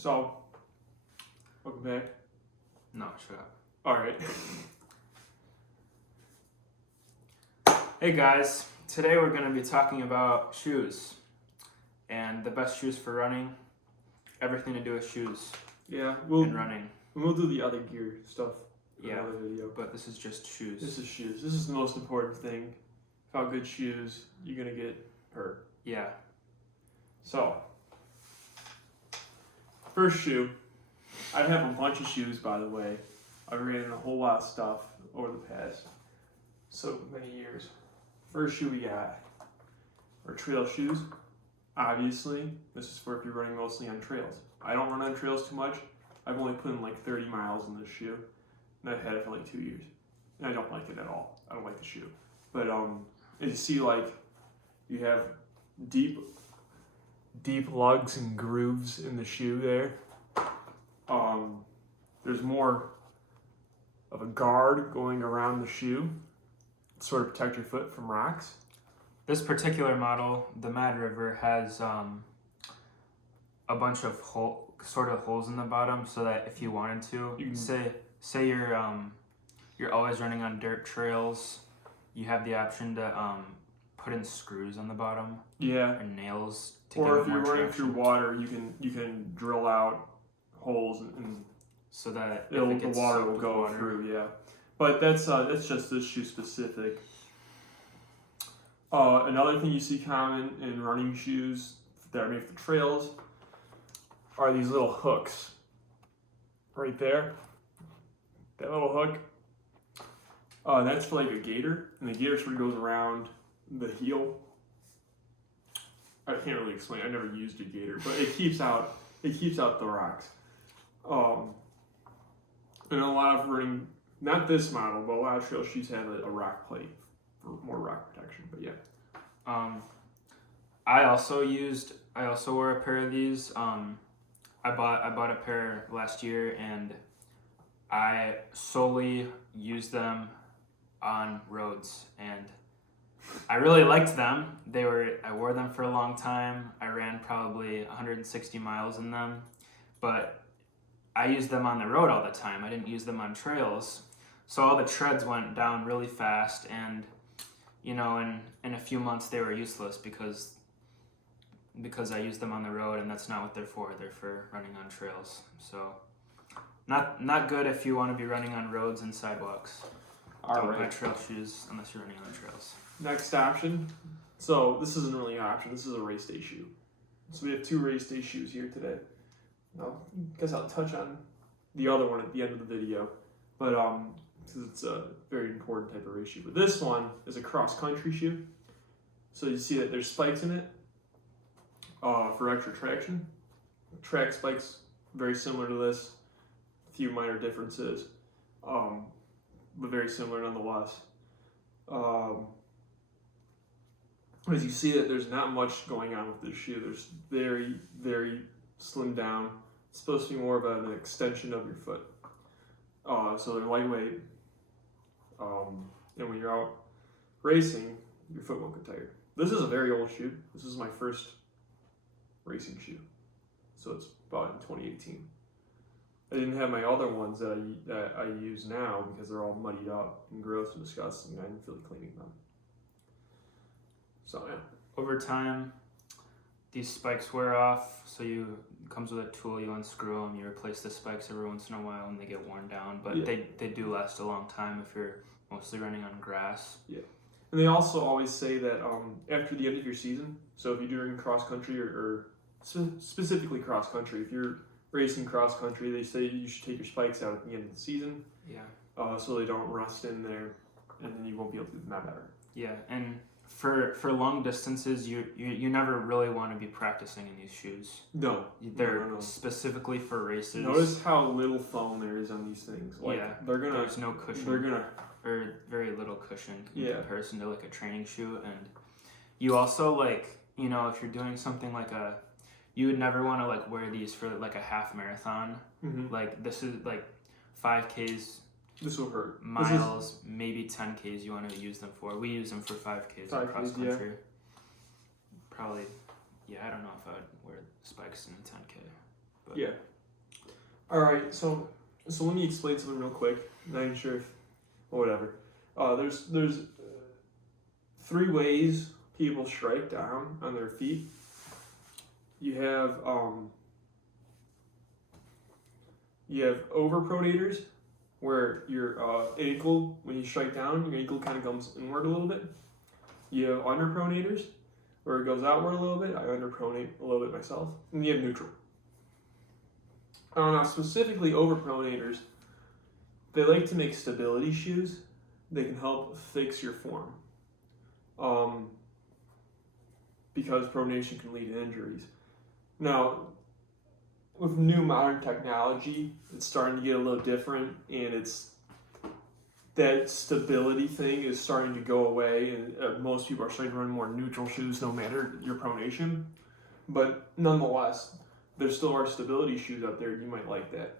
So, welcome back. No, shut up. Alright. Hey guys, today we're going to be talking about shoes and the best shoes for running, everything to do with shoes Yeah, and running. we'll do the other gear stuff in Yeah, another video. but this is just shoes. This is shoes. This is the most important thing. Without good shoes, you're going to get hurt. Yeah. So, first shoe. I have a bunch of shoes, by the way. I've ran a whole lot of stuff over the past so many years. First shoe we got are trail shoes. Obviously, this is for if you're running mostly on trails. I don't run on trails too much. I've only put in like 30 miles in this shoe, and I've had it for like 2 years. And I don't like it at all. I don't like the shoe. But as you see, like, you have deep lugs and grooves in the shoe there. There's more of a guard going around the shoe to sort of protect your foot from rocks. This particular model, the Mad River, has a bunch of holes in the bottom, so that if you wanted to, You can- say you're always running on dirt trails, you have the option to put in screws on the bottom Yeah. or nails to Or give if it more you're running traction, through water, you can drill out holes and so that if the it gets water soaked will with go water. through. Yeah. But that's just this shoe specific. Another thing you see common in running shoes that are made for trails are these little hooks. Right there. That little hook. That's for like a gaiter, and the gaiter sort of goes around the heel. I can't really explain. I've never used a gaiter, but it keeps out the rocks. And a lot of running, not this model, but a lot of trail shoes have a rock plate for more rock protection. But yeah. I also wore a pair of these. I bought a pair last year, and I solely used them on roads, and I really liked them. I wore them for a long time. I ran probably 160 miles in them, but I used them on the road all the time. I didn't use them on trails. So all the treads went down really fast, and in a few months they were useless because I used them on the road, and that's not what they're for. They're for running on trails. So not good if you want to be running on roads and sidewalks. Don't buy trail shoes unless you're running on trails. Next option. So this isn't really an option. This is a race day shoe. So we have 2 race day shoes here today. Now, I guess I'll touch on the other one at the end of the video, but because it's a very important type of race shoe. But this one is a cross country shoe. So you see that there's spikes in it for extra traction. Track spikes, very similar to this. A few minor differences, but very similar nonetheless. As you see that there's not much going on with this shoe. There's very, very slimmed down. It's supposed to be more of an extension of your foot. So they're lightweight. And when you're out racing, your foot won't get tired. This is a very old shoe. This is my first racing shoe. So it's bought in 2018. I didn't have my other ones that I use now because they're all muddied up and gross and disgusting, and I didn't feel like cleaning them. So yeah. Over time, these spikes wear off, so it comes with a tool. You unscrew them, you replace the spikes every once in a while, and they get worn down. But Yeah. they do last a long time if you're mostly running on grass. Yeah. And they also always say that after the end of your season, so if you're doing cross country or specifically cross country, if you're racing cross country, they say you should take your spikes out at the end of the season. Yeah. So they don't rust in there, and then you won't be able to do them that better. Yeah, and for long distances, you never really want to be practicing in these shoes. No. They're No. specifically for races. Notice how little foam there is on these things. Like, Yeah, there's no cushion. Or very little cushion in comparison to like a training shoe. And you also if you're doing something like you would never want to like wear these for like a half marathon. Mm-hmm. Like this is like 5Ks. This will hurt. Miles, maybe 10Ks you want to use them for. We use them for 5Ks across country. Yeah. Probably, I don't know if I would wear spikes in a 10K. But Yeah, All right, so let me explain something real quick. Not even sure if, or whatever. There's 3 ways people strike down on their feet. You have overpronators, where your ankle, when you strike down, your ankle kind of comes inward a little bit. You have underpronators, where it goes outward a little bit. I underpronate a little bit myself. And you have neutral. Now, specifically overpronators, they like to make stability shoes. They can help fix your form. Because pronation can lead to injuries. Now, with new modern technology, it's starting to get a little different, and that stability thing is starting to go away, and most people are starting to run more neutral shoes no matter your pronation. But nonetheless, there still are stability shoes out there. You might like that.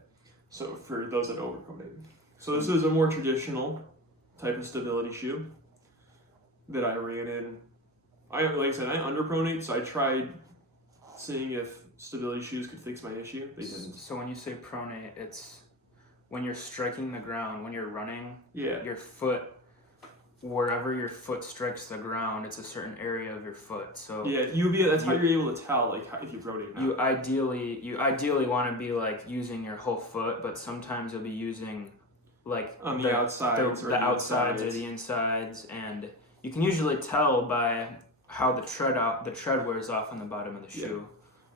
So for those that overpronate. So this is a more traditional type of stability shoe that I ran in. Like I said, I underpronate, so I tried seeing if stability shoes could fix my issue. They didn't. So when you say pronate, it's when you're striking the ground, when you're running, your foot, wherever your foot strikes the ground, it's a certain area of your foot. So that's how you're able to tell if you pronate. You ideally want to be like using your whole foot, but sometimes you'll be using like on the outsides, the outsides or the insides, and you can usually tell by how the tread wears off on the bottom of the shoe.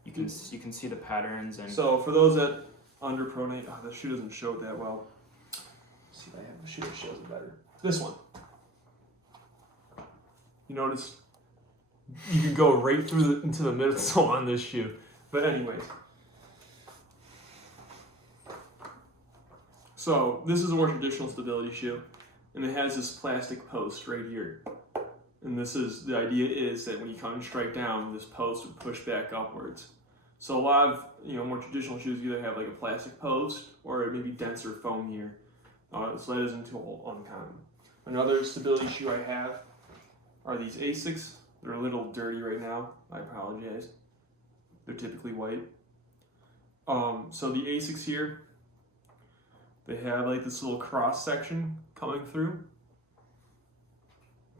You can see the patterns. And so for those that underpronate, the shoe doesn't show it that well. Let's see if I have a shoe that shows it better. This one. You notice you can go right through into the midsole on this shoe. But anyways. So this is a more traditional stability shoe, and it has this plastic post right here. And the idea is that when you come and strike down, this post would push back upwards. So a lot of more traditional shoes either have like a plastic post or maybe denser foam here. So that isn't too uncommon. Another stability shoe I have are these Asics. They're a little dirty right now. I apologize. They're typically white. So the Asics here, they have like this little cross section coming through.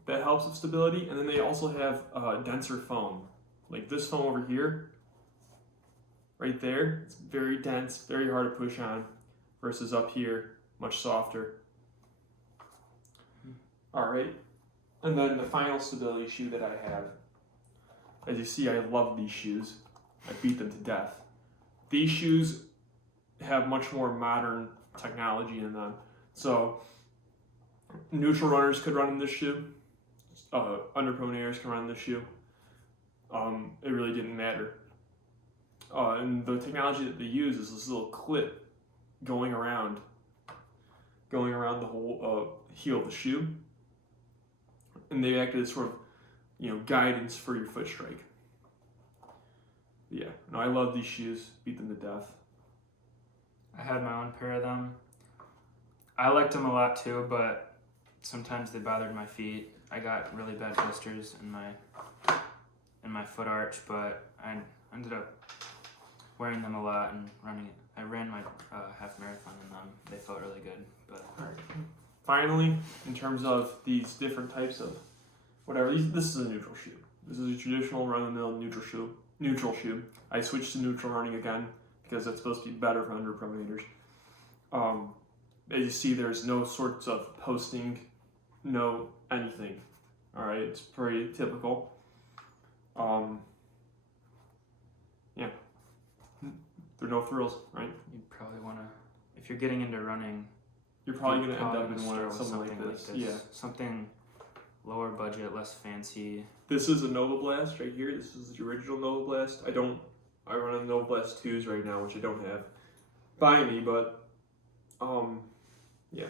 That helps with stability, and then they also have denser foam. Like this foam over here, right there, it's very dense, very hard to push on, versus up here, much softer. All right, and then the final stability shoe that I have, as you see, I love these shoes. I beat them to death. These shoes have much more modern technology in them. So neutral runners could run in this shoe. Underpronators can run in this shoe. It really didn't matter. And the technology that they use is this little clip going around the whole heel of the shoe, and they act as sort of guidance for your foot strike. Yeah, no, I love these shoes. Beat them to death. I had my own pair of them. I liked them a lot too, but sometimes they bothered my feet. I got really bad blisters in my foot arch, but I ended up wearing them a lot and running it. I ran my half marathon in them. They felt really good. But all right. Finally, in terms of these different types of whatever, this is a neutral shoe. This is a traditional run-of-the-mill neutral shoe. I switched to neutral running again because that's supposed to be better for underpronators. As you see, there's no sorts of posting, no anything. All right, it's pretty typical. Yeah, there are no thrills, right? You'd probably want to, if you're getting into running, you're probably going to end up in something like this. Yeah, something lower budget, less fancy. This is a Nova Blast right here. This is the original Nova Blast. I run a Nova Blast 2s right now, which I don't have by me, but yeah.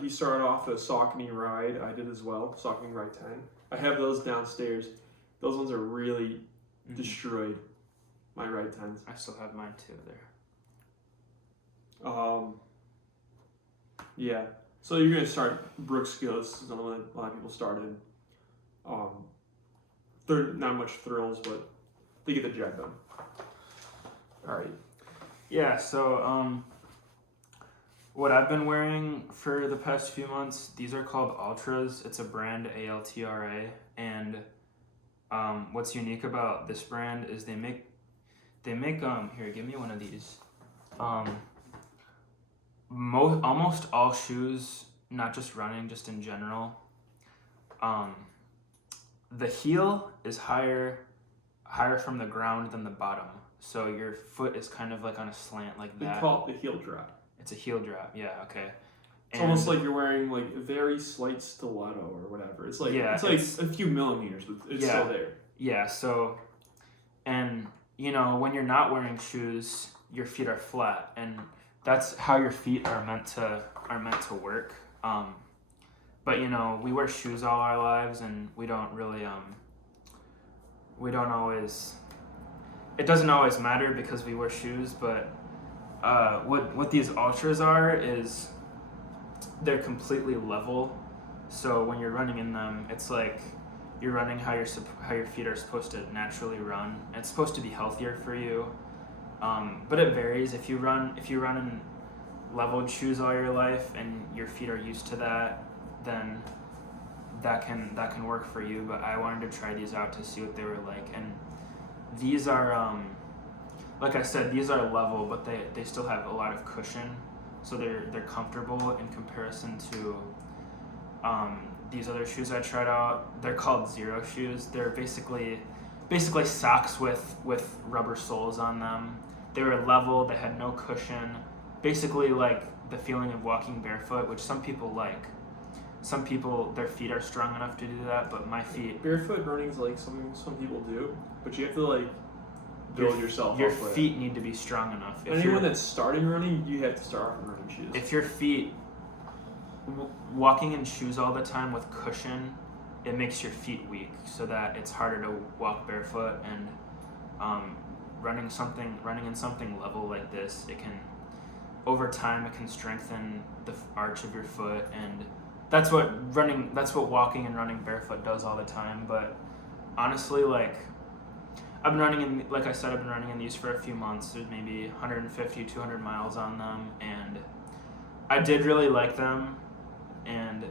He started off a Saucony Ride. I did as well. Saucony Ride 10. I have those downstairs. Those ones are really destroyed. My Ride 10s. I still have mine too there. Yeah. So you're gonna start Brooks skills. This is the one that a lot of people started. They're not much thrills, but they get the job done. All right. Yeah, so what I've been wearing for the past few months, these are called Ultras. It's a brand, Altra, and what's unique about this brand is they make here, give me one of these. Almost all shoes, not just running, just in general, the heel is higher from the ground than the bottom. So your foot is kind of like on a slant like that. We call it the heel drop. It's a heel drop, yeah, okay. It's almost like you're wearing like a very slight stiletto or whatever. It's like it's like a few millimeters, but it's still there. Yeah, so, and you know, when you're not wearing shoes, your feet are flat, and that's how your feet are meant to work. But you know, we wear shoes all our lives, and we don't really it doesn't always matter because we wear shoes, but what these Ultras are is they're completely level. So when you're running in them, it's like you're running how your feet are supposed to naturally run. It's supposed to be healthier for you, but it varies. If you run in leveled shoes all your life and your feet are used to that, then that can work for you. But I wanted to try these out to see what they were like, and these are like I said, these are level, but they still have a lot of cushion, so they're comfortable in comparison to these other shoes I tried out. They're called Zero shoes. They're basically socks with rubber soles on them. They were level. They had no cushion. Basically, like the feeling of walking barefoot, which some people like. Some people, their feet are strong enough to do that, but my feet. Barefoot running is like something some people do, but you have to like build yourself up. Your feet need to be strong enough. Anyone that's starting running, you have to start off in running shoes. If your feet, walking in shoes all the time with cushion, it makes your feet weak, so that it's harder to walk barefoot. And running in something level like this, it can, over time, it can strengthen the arch of your foot, and that's what walking and running barefoot does all the time. But honestly, like I've been running in these for a few months. There's maybe 150, 200 miles on them, and I did really like them. And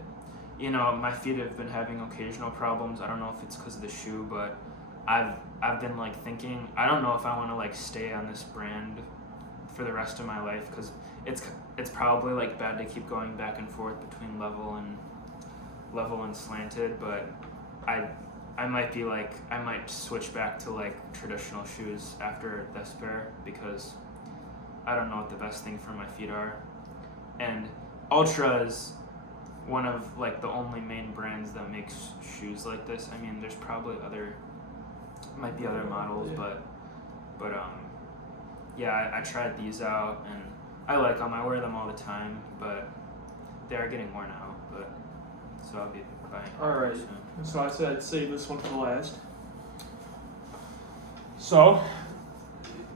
you know, my feet have been having occasional problems. I don't know if it's because of the shoe, but I've been like thinking, I don't know if I want to like stay on this brand for the rest of my life, because it's probably like bad to keep going back and forth between level and slanted. But I might switch back to like traditional shoes after this pair, because I don't know what the best thing for my feet are. And Ultra is one of like the only main brands that makes shoes like this. I mean, there's probably other models, yeah. but yeah, I tried these out and I like them. I wear them all the time, but they are getting worn out. But so I'll be buying. All right. Soon. So I said I'd save this one for last. So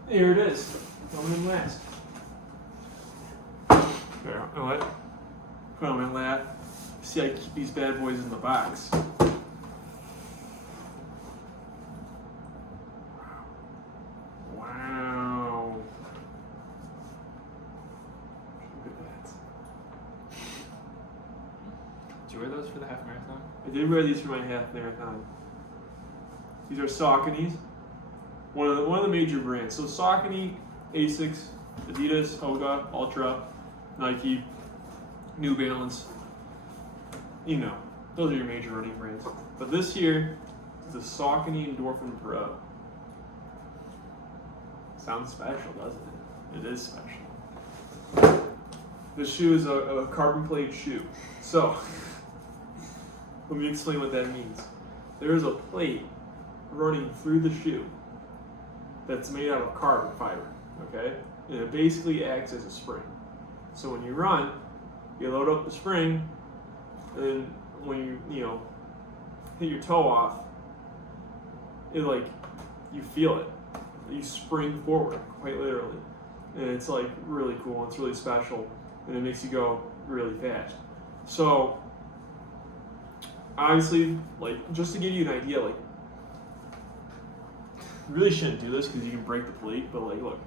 here it is. Coming in last. There. You know what? Put on my lap. See, I keep these bad boys in the box. Wow. Look at that. Did you wear those for the half marathon? I did wear these for my half marathon. These are Saucony's. One of the major brands. So Saucony, Asics, Adidas, Hoka, Ultra, Nike, New Balance. You know, those are your major running brands. But this here is the Saucony Endorphin Pro. Sounds special, doesn't it? It is special. This shoe is a carbon plate shoe. So, let me explain what that means. There is a plate running through the shoe that's made out of carbon fiber, okay? And it basically acts as a spring. So when you run, you load up the spring, and then when you hit your toe off, it like, you feel it. You spring forward, quite literally. And it's like really cool, it's really special, and it makes you go really fast. So, obviously, like, just to give you an idea, like, you really shouldn't do this because you can break the plate, but like, look.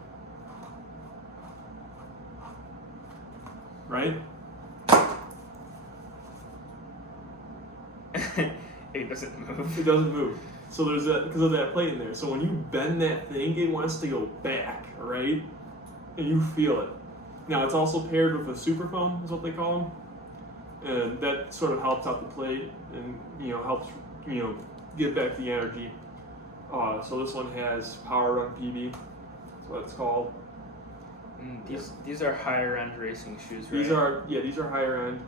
right? It doesn't move. It doesn't move. So there's that because of that plate in there. So when you bend that thing, it wants to go back, right? And you feel it. Now it's also paired with a super foam, is what they call them, and that sort of helps out the plate and helps get back the energy. So this one has Power Run PB. That's what it's called. These are higher end racing shoes, right? These are higher end.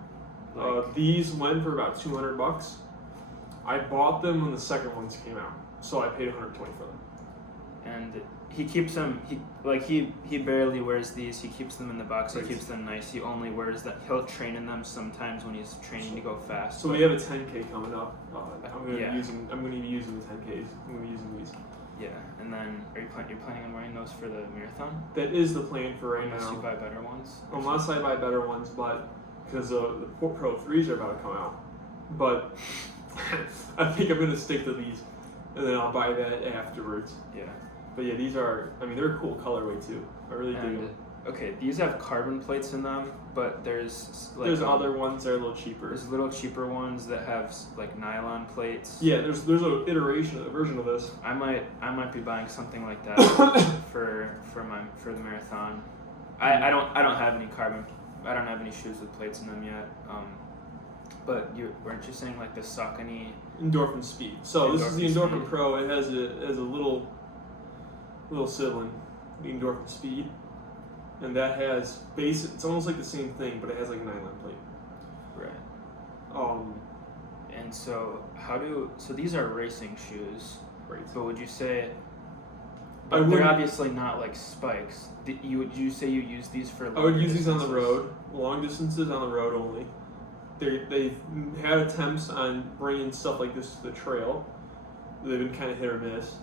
These went for about $200. I bought them when the second ones came out, so I paid $120 for them. And he keeps them. He barely wears these. He keeps them in the box. Right. He keeps them nice. He only wears them. He'll train in them sometimes when he's training to go fast. So we have a 10K coming up. I'm going to Yeah. be using the 10Ks. I'm going to be using these. Yeah, and then you're planning on wearing those for the marathon? That is the plan for right Unless now. you buy better ones. Unless I buy better ones, but because the Pro 3s are about to come out. But I think I'm going to stick to these, and then I'll buy that afterwards. Yeah. But yeah, these are, they're a cool colorway too. I really dig them. Okay, these have carbon plates in them, but there's other ones that are a little cheaper. There's little cheaper ones that have like nylon plates. Yeah, there's a version of this. I might be buying something like that for the marathon. I don't have any carbon. I don't have any shoes with plates in them yet. But weren't you saying like the Saucony Endorphin Speed. So this is the Endorphin Speed. Pro. It has a little sibling, the Endorphin Speed, and that has it's almost like the same thing, but it has like a nylon plate. Right. And so so these are racing shoes. Right. But would you say? I But they're wouldn't- obviously not like spikes. Would you say you use these for? I would longer use these on the distances? road, long distances on the road only. They've had attempts on bringing stuff like this to the trail. They've been kind of hit or miss.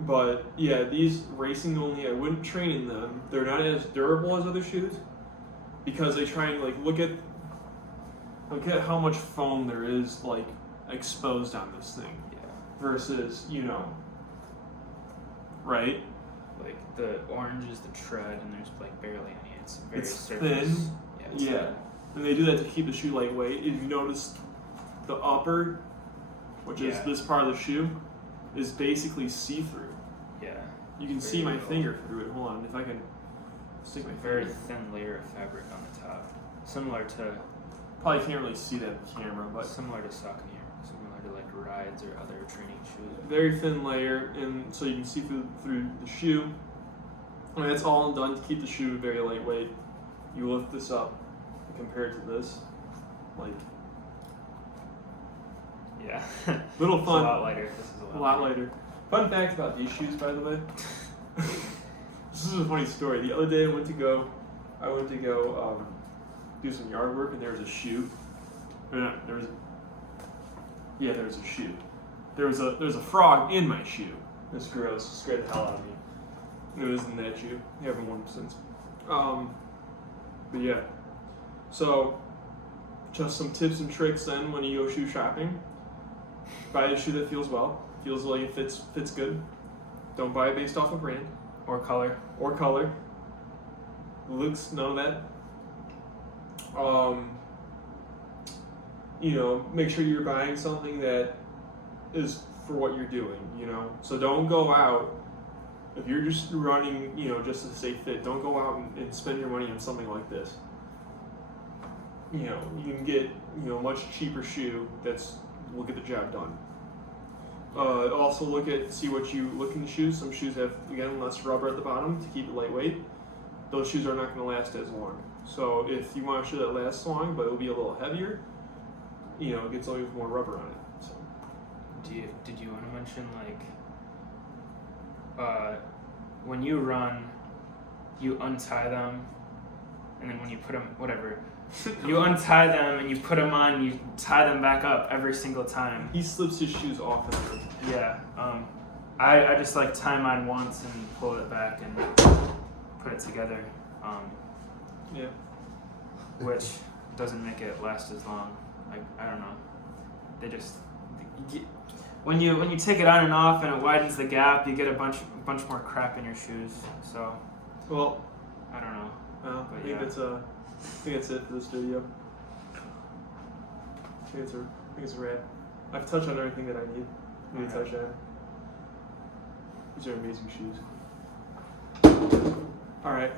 But yeah, these racing only, I wouldn't train in them. They're not as durable as other shoes because they try and like look at how much foam there is like exposed on this thing Yeah. versus right? Like the orange is the tread, and there's like barely any. It's very It's surface. thin. Yeah. It's Yeah. thin. And they do that to keep the shoe lightweight. If you notice, the upper, which is Yeah. this part of the shoe, is basically see-through. Yeah. You can Very see my little. finger through it. Hold on, if I can stick my Very finger. thin layer of fabric on the top, similar to Probably can't really see that on camera, but Saucony, similar to like Rides or other training shoes. very thin layer, and so you can see through the shoe. And that's all done to keep the shoe very lightweight. You lift this up compared to this, like Yeah. little It's fun. a lot lighter. This is A lot lighter. Fun fact about these shoes, by the way. This is a funny story. The other day I went to go do some yard work, and there was a shoe. There was a shoe. There was a frog in my shoe. It was gross. It scared the hell out of me. It was in that shoe. I haven't worn it since. But yeah. So, just some tips and tricks then when you go shoe shopping. Buy a shoe that feels well. Feels like it fits good. Don't buy it based off of brand Or color. or color. Looks, none of that. Make sure you're buying something that is for what you're doing, So don't go out, if you're just running, just to stay fit, don't go out and spend your money on something like this. You can get, much cheaper shoe will get the job done. Also see what you look in the shoes. Some shoes have, again, less rubber at the bottom to keep it lightweight. Those shoes are not going to last as long. So if you want a shoe that lasts long, but it'll be a little heavier, it gets away with more rubber on it. So. Did you want to mention when you run, you untie them, and then when you put them, whatever, you untie them and you put them on, you tie them back up every single time. He slips his shoes off and everything. Yeah. I just like tie mine once and pull it back and put it together. Yeah. Which doesn't make it last as long. I don't know. They just when you take it on and off and it widens the gap, you get a bunch more crap in your shoes. So Well, I don't know. well, But think that's it for this video. I think it's a wrap. I've touched on everything that I need to touch on. These are amazing shoes. All right.